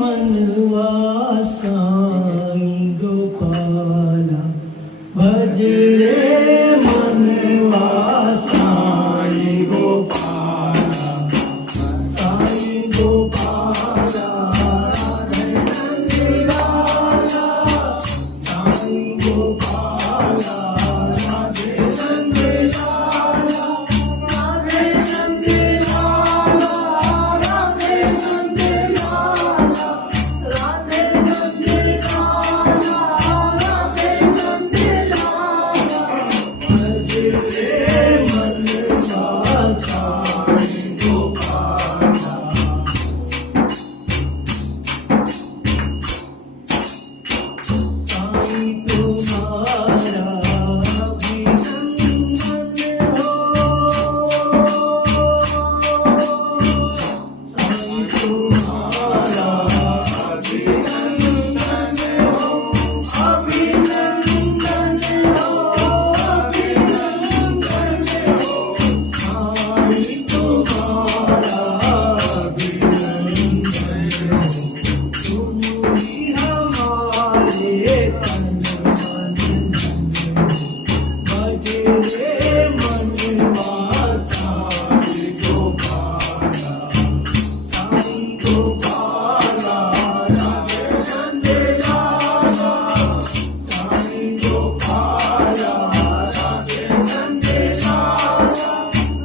मनवा साईं गोपाला भज रे मनवा साईं गोपाला साईं गोपाला राधे नंदलाला साईं गोपाला राधे नंदलाला राधे नंदलाला राधे नंदलाला राधे नंदलाला राधे नंदलाला भज रे मनवा साईं गोपाला साईं तुम्हारा अभिनंदन हो साईं तुम्हारा अभिनंदन हो अभिनंदन हो अभिनंदन हो साईं तुम्हारा अभिनंदन हो तुम ही हमारे तन मन धन भज रे मनवा साईं गोपाला साईं गोपाला राधे नंदलाला साईं गोपाला राधे नंदलाला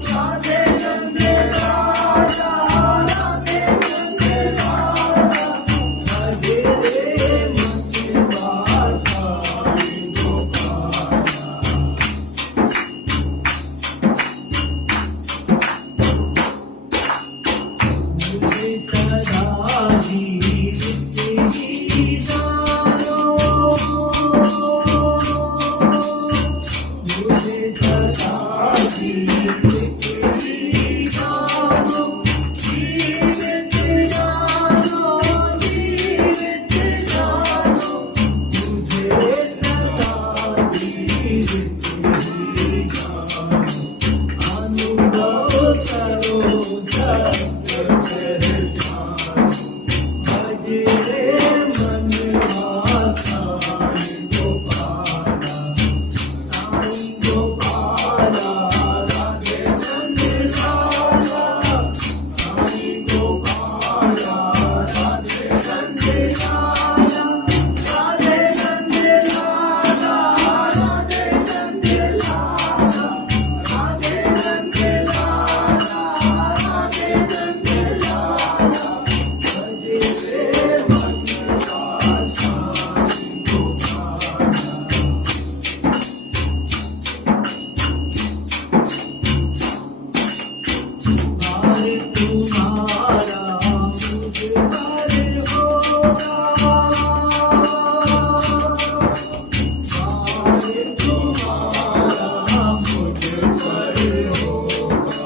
राधे नंदलाला राधे नंदलाला भज रे मनवा साईं गोपाला मुझे तरा जीवित ही जानो मुझे तरा जीवित ही जानो जीवित जानो जीवित जानो मुझे तरा जीवित ही जानो अनुभव करो सत्य पहचानो भज रे मनवा साईं गोपाला साईं गोपाला राधे नंदलाला साईं गोपाला राधे नंदलाला राधे नंदलाला राधे नंदलाला राधे नंदलाला राधे नंदलाला भज रे मनवा साईं गोपाला हार तुम्हारा मुझ पर होगा हार तुम्हारा मुझ पर होगा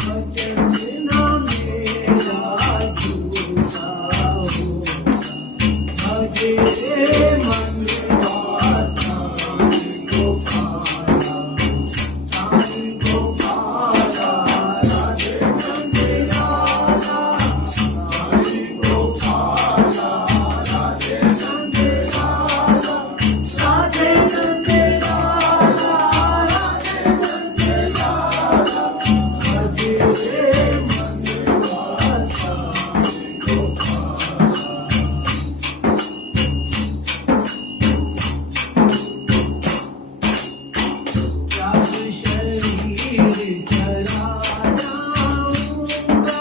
वचन न मेरा झूठा होगा भज रे मनवा साईं गोपाला साईं गोपाला राधे नंदलाला साईं गोपाला राधे नंदलाला राधे नंदलाला राधे नंदलाला भज रे मनवा साईं गोपाला जब शरीर चला जाऊंगा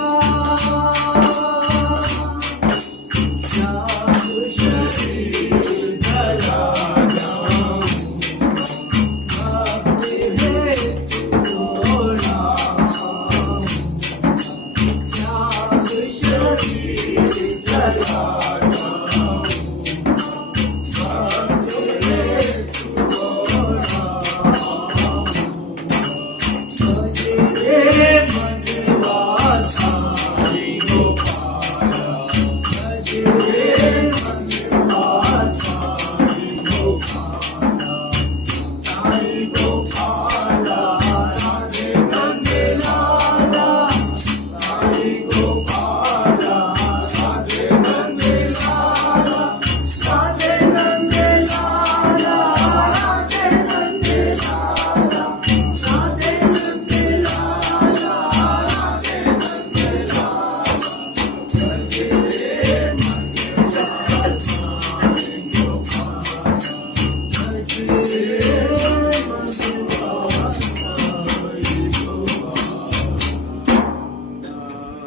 जब शरीर चला जाऊंगा भक्त हेतु थोड़ा पाऊंगा जब शरीर चला जाऊंगा भक्त हेतु थोड़ा भज रे मनवा साईं गोपाला भज रे मनवा साईं गोपाला साईं गोपाला राधे नंदलाला साईं गोपाला राधे नंदलाला ભજે